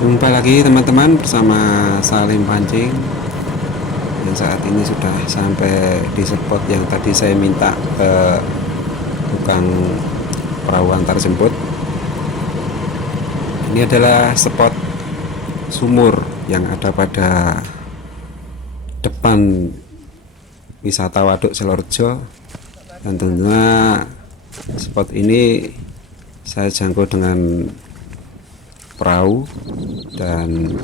Jumpa lagi teman-teman bersama Salim Pancing yang saat ini sudah sampai di spot yang tadi saya minta ke tukang perahu antar jemput. Ini adalah spot sumur yang ada pada depan wisata Waduk Selorjo, dan tentunya spot ini saya jangkau dengan perahu, dan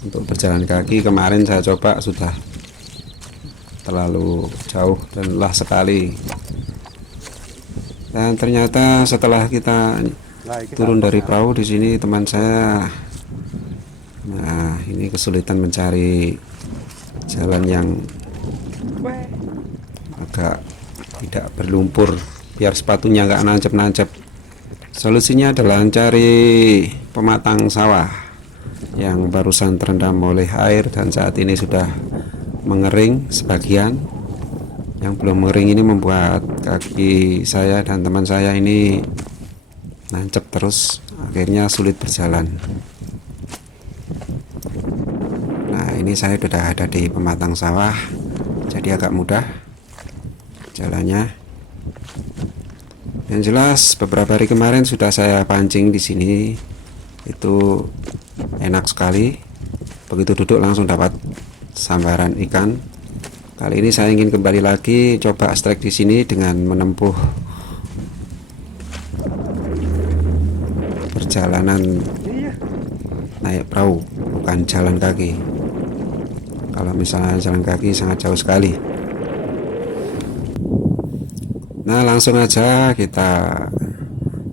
untuk berjalan kaki kemarin saya coba sudah terlalu jauh dan lelah sekali, dan ternyata setelah kita turun dari perahu di sini teman saya, nah ini kesulitan mencari jalan yang agak tidak berlumpur biar sepatunya nggak nancep-nancep. Solusinya adalah cari pematang sawah yang barusan terendam oleh air dan saat ini sudah mengering sebagian. Yang belum mengering ini membuat kaki saya dan teman saya ini nancep terus, akhirnya sulit berjalan. Nah, ini saya sudah ada di pematang sawah, jadi agak mudah jalannya. Yang jelas beberapa hari kemarin sudah saya pancing di sini, itu enak sekali. Begitu duduk langsung dapat sambaran ikan. Kali ini saya ingin kembali lagi coba strike di sini dengan menempuh perjalanan naik perahu, bukan jalan kaki. Kalau misalnya jalan kaki sangat jauh sekali. Nah, langsung aja kita,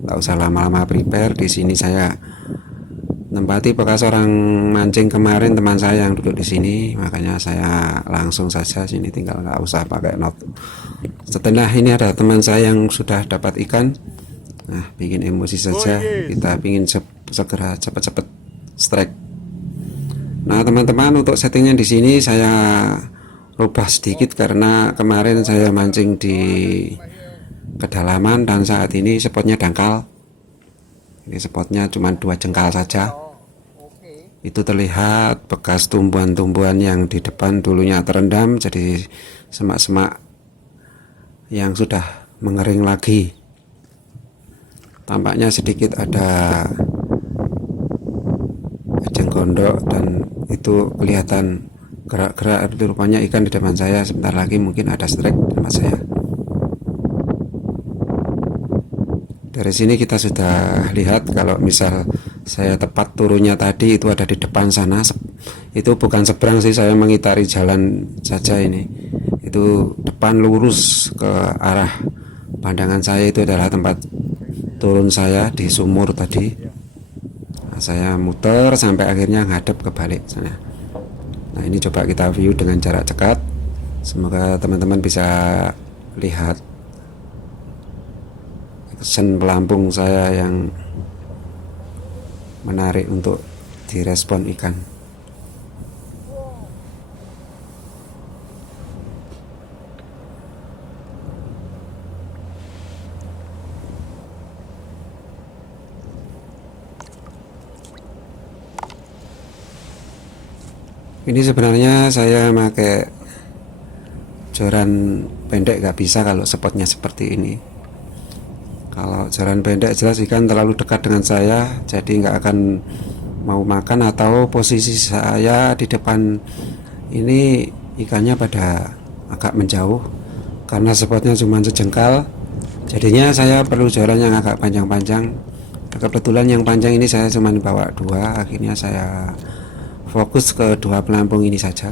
nggak usah lama-lama prepare. Di sini saya nempati bekas orang mancing kemarin teman saya yang duduk di sini, makanya saya langsung saja sini, tinggal nggak usah pakai not. Setelah ini ada teman saya yang sudah dapat ikan, nah bikin emosi saja, kita pingin segera cepat-cepat strike. Nah teman-teman, untuk settingnya di sini saya rubah sedikit karena kemarin saya mancing di kedalaman dan saat ini spotnya dangkal. Ini spotnya cuma 2 jengkal saja. Itu terlihat bekas tumbuhan-tumbuhan yang di depan dulunya terendam jadi semak-semak yang sudah mengering lagi. Tampaknya sedikit ada ejeng gondok dan itu kelihatan gerak-gerak, rupanya ikan di depan saya. Sebentar lagi mungkin ada strike di tempat saya. Dari sini kita sudah lihat kalau misal saya tepat turunnya tadi itu ada di depan sana. Itu bukan seberang sih, saya mengitari jalan saja ini. Itu depan lurus ke arah pandangan saya, itu adalah tempat turun saya di sumur tadi. Nah, saya muter sampai akhirnya ngadep ke balik sana. Nah, ini coba kita view dengan jarak dekat. Semoga teman-teman bisa lihat kesan pelampung saya yang menarik untuk direspon ikan. Ini sebenarnya saya pakai joran pendek, gak bisa kalau spotnya seperti ini. Kalau jalan pendek jelas ikan terlalu dekat dengan saya, jadi nggak akan mau makan, atau posisi saya di depan ini ikannya pada agak menjauh karena spotnya cuma sejengkal. Jadinya saya perlu jalan yang agak panjang-panjang. Kebetulan yang panjang ini saya cuma bawa 2, akhirnya saya fokus ke 2 pelampung ini saja.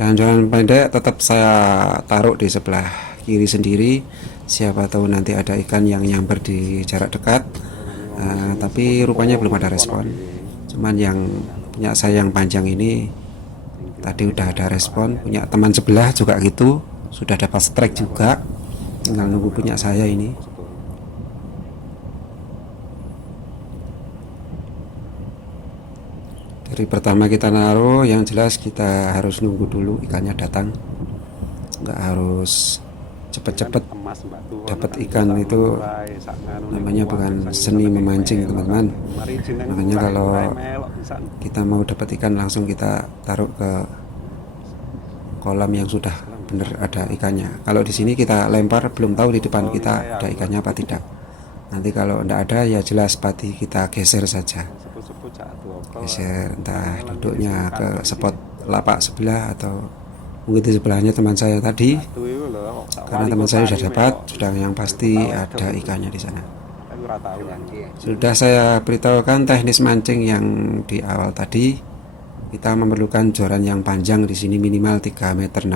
Dan jalan pendek tetap saya taruh di sebelah kiri sendiri, siapa tahu nanti ada ikan yang nyamper di jarak dekat. Tapi rupanya belum ada respon. Cuman yang punya saya yang panjang ini tadi udah ada respon. Punya teman sebelah juga gitu, sudah dapat strike juga, tinggal nunggu punya saya ini. Dari pertama kita naruh, yang jelas kita harus nunggu dulu ikannya datang, nggak harus cepet-cepet dapat ikan itu namanya bukan seni memancing, teman-teman. Makanya kalau kita mau dapat ikan langsung kita taruh ke kolam yang sudah benar ada ikannya. Kalau di sini kita lempar, belum tahu di depan kita ada ikannya apa tidak. Nanti kalau tidak ada ya jelas pati kita geser saja, geser entah duduknya ke spot lapak sebelah atau mungkin di sebelahnya teman saya tadi, karena teman saya sudah dapat, sudah yang pasti ada ikannya di sana. Sudah saya beritahukan teknis mancing yang di awal tadi. Kita memerlukan joran yang panjang di sini minimal 3,60 meter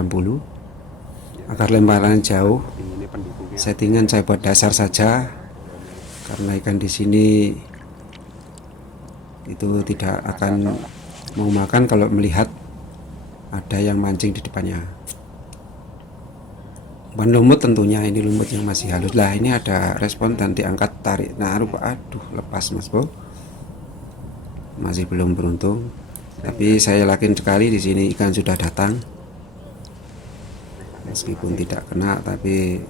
agar lemparan jauh. Settingan saya buat dasar saja karena ikan di sini itu tidak akan mau makan kalau melihat ada yang mancing di depannya. Umpan lumut tentunya, ini lumut yang masih halus lah. Ini ada respon dan diangkat, tarik, naruh, aduh lepas mas bro, masih belum beruntung. Tapi saya yakin sekali di sini ikan sudah datang. Meskipun tidak kena, tapi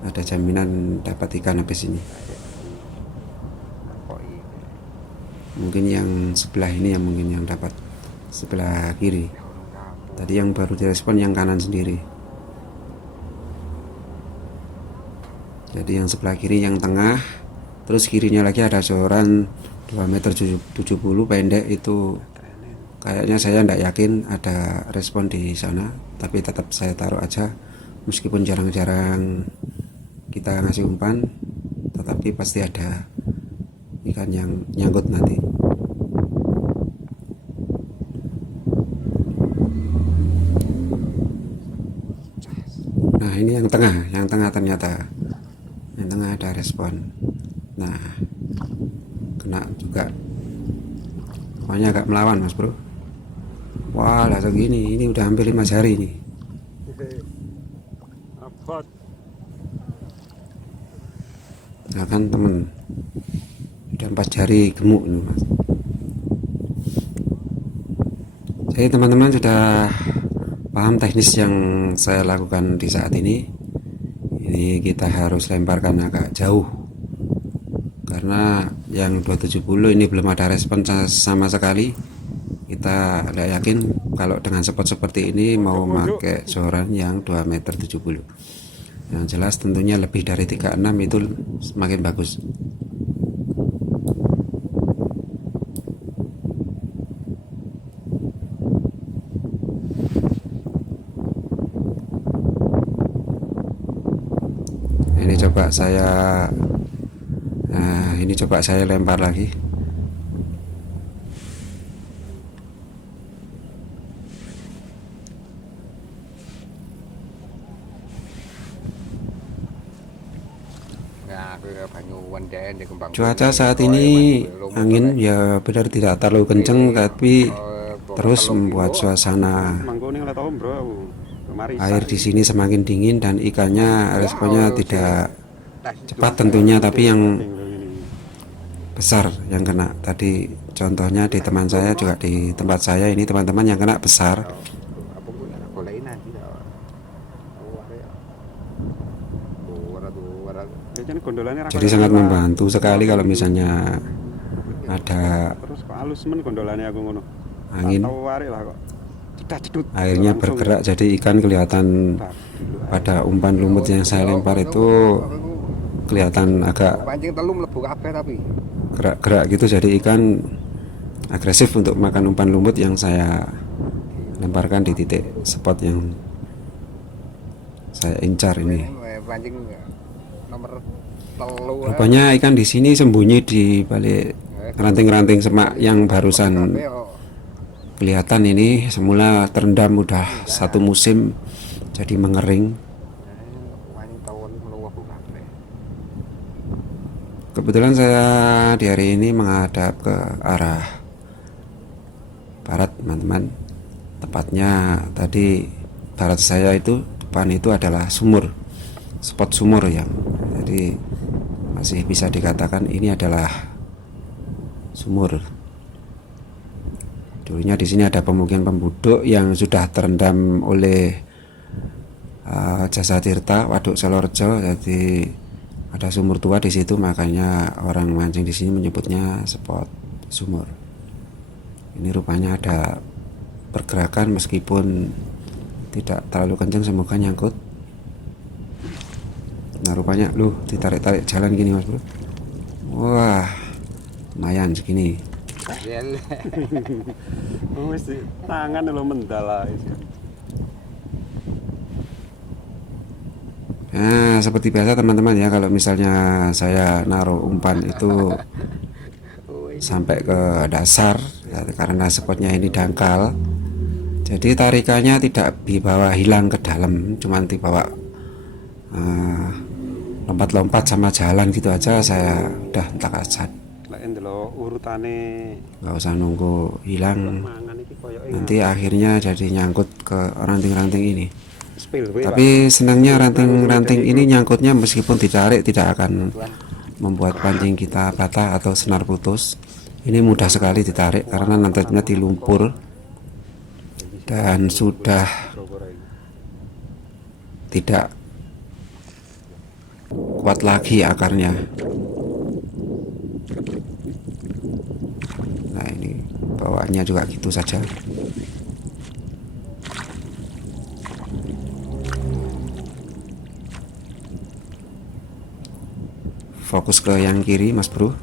ada jaminan dapat ikan habis ini. Mungkin yang sebelah ini yang mungkin yang dapat, sebelah kiri. Tadi yang baru direspon yang kanan sendiri. Jadi yang sebelah kiri yang tengah, terus kirinya lagi ada joran 2,70 meter pendek itu. Kayaknya saya tidak yakin ada respon di sana, tapi tetap saya taruh aja. Meskipun jarang-jarang kita ngasih umpan, tetapi pasti ada ikan yang nyangkut nanti. Nah ini yang tengah ternyata, yang tengah ada respon. Nah kena juga, pokoknya agak melawan mas bro. Wah langsung gini, ini udah hampir 5 jari nih. Nah kan temen, udah 4 jari gemuk nih mas. Jadi teman-teman sudah paham teknis yang saya lakukan di saat ini. Ini kita harus lemparkan agak jauh, karena yang 270 ini belum ada respon sama sekali. Kita tidak yakin kalau dengan spot seperti ini mau pakai joran yang 2,70 meter. Yang jelas tentunya lebih dari 36 itu semakin bagus. Ini coba saya lempar lagi. Cuaca saat ini angin ya benar tidak terlalu kenceng, tapi terus membuat suasana air di sini semakin dingin dan ikannya responnya tidak cepat tentunya, tapi yang besar yang kena. Tadi contohnya di teman saya juga di tempat saya ini teman-teman yang kena besar. Jadi sangat membantu sekali kalau misalnya ada angin, airnya bergerak, jadi ikan kelihatan pada umpan lumut yang saya lempar itu kelihatan agak gerak-gerak gitu, jadi ikan agresif untuk makan umpan lumut yang saya lemparkan di titik spot yang saya incar ini. Rupanya ikan di sini sembunyi di balik ranting-ranting semak yang barusan kelihatan ini. Semula terendam udah 1 musim jadi mengering. Kebetulan saya di hari ini menghadap ke arah barat teman-teman. Tepatnya tadi barat saya itu, depan itu adalah sumur, spot sumur yang jadi masih bisa dikatakan ini adalah sumur. Dulunya di sini ada pemukiman penduduk yang sudah terendam oleh Jasa Tirta, Waduk Solorejo. Jadi ada sumur tua di situ, makanya orang mancing di sini menyebutnya spot sumur. Ini rupanya ada pergerakan meskipun tidak terlalu kencang, semoga nyangkut. Nah rupanya ditarik-tarik jalan gini mas bro. Wah lumayan segini. Wis tangan lo mendala. Nah seperti biasa teman-teman ya, kalau misalnya saya naruh umpan itu sampai ke dasar ya, karena spotnya ini dangkal, jadi tarikannya tidak dibawa hilang ke dalam, cuman dibawa lompat-lompat sama jalan gitu aja, saya udah entak asat. Lek ndelok urutane Nggak usah nunggu hilang, mangan iki koyoke nanti akhirnya jadi nyangkut ke ranting-ranting ini. spillway. Tapi senangnya ranting-ranting ini nyangkutnya meskipun ditarik tidak akan membuat pancing kita patah atau senar putus. Ini mudah sekali ditarik karena nantinya di lumpur dan sudah tidak kuat lagi akarnya. Nah ini bawaannya juga gitu saja. Fokus ke yang kiri mas bro.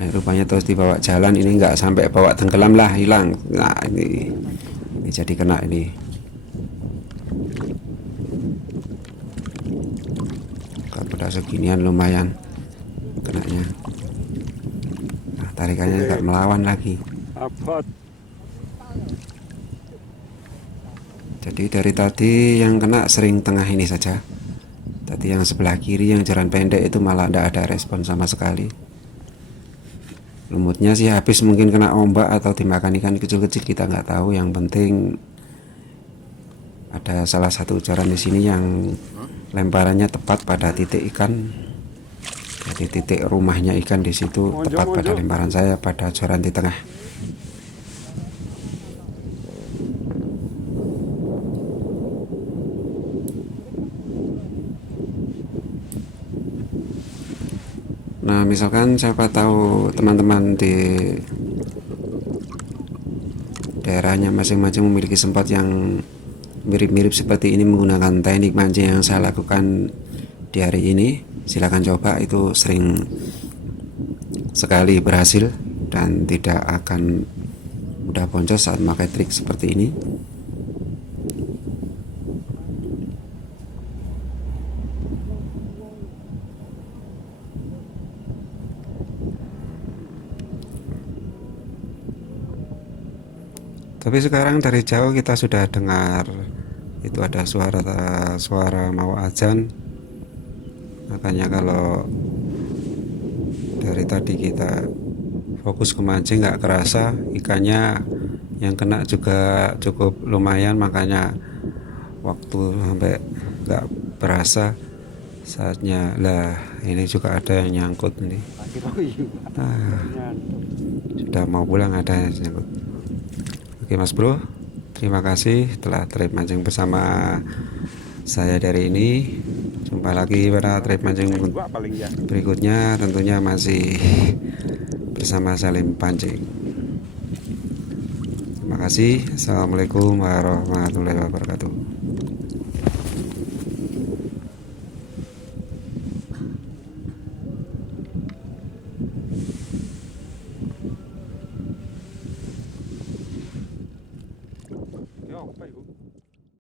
Nah, rupanya terus dibawa jalan, ini nggak sampai bawa tenggelam lah, hilang. Nah ini jadi kena ini. Kalau pada seginian lumayan kenanya. Nah, tarikannya nggak melawan lagi. Abot. Jadi dari tadi yang kena sering tengah ini saja. Tadi yang sebelah kiri yang jalan pendek itu malah tidak ada respon sama sekali. Lumutnya sih habis, mungkin kena ombak atau dimakan ikan kecil-kecil, kita nggak tahu. Yang penting ada salah satu jaran di sini yang lemparannya tepat pada titik ikan. Jadi titik rumahnya ikan di situ tepat pada lemparan saya pada jaran di tengah. Nah misalkan siapa tahu teman-teman di daerahnya masing-masing memiliki spot yang mirip-mirip seperti ini menggunakan teknik mancing yang saya lakukan di hari ini, silakan coba. Itu sering sekali berhasil dan tidak akan mudah boncos saat memakai trik seperti ini. Tapi sekarang dari jauh kita sudah dengar itu ada suara mau azan. Makanya kalau dari tadi kita fokus ke mancing nggak kerasa ikannya yang kena juga cukup lumayan, makanya waktu sampai nggak berasa saatnya lah ini juga ada yang nyangkut nih. Sudah mau pulang ada yang nyangkut. Oke mas bro, terima kasih telah trip mancing bersama saya dari ini. Jumpa lagi pada trip mancing berikutnya, tentunya masih bersama Salim Pancing. Terima kasih. Assalamualaikum warahmatullahi wabarakatuh. Yo, apa itu?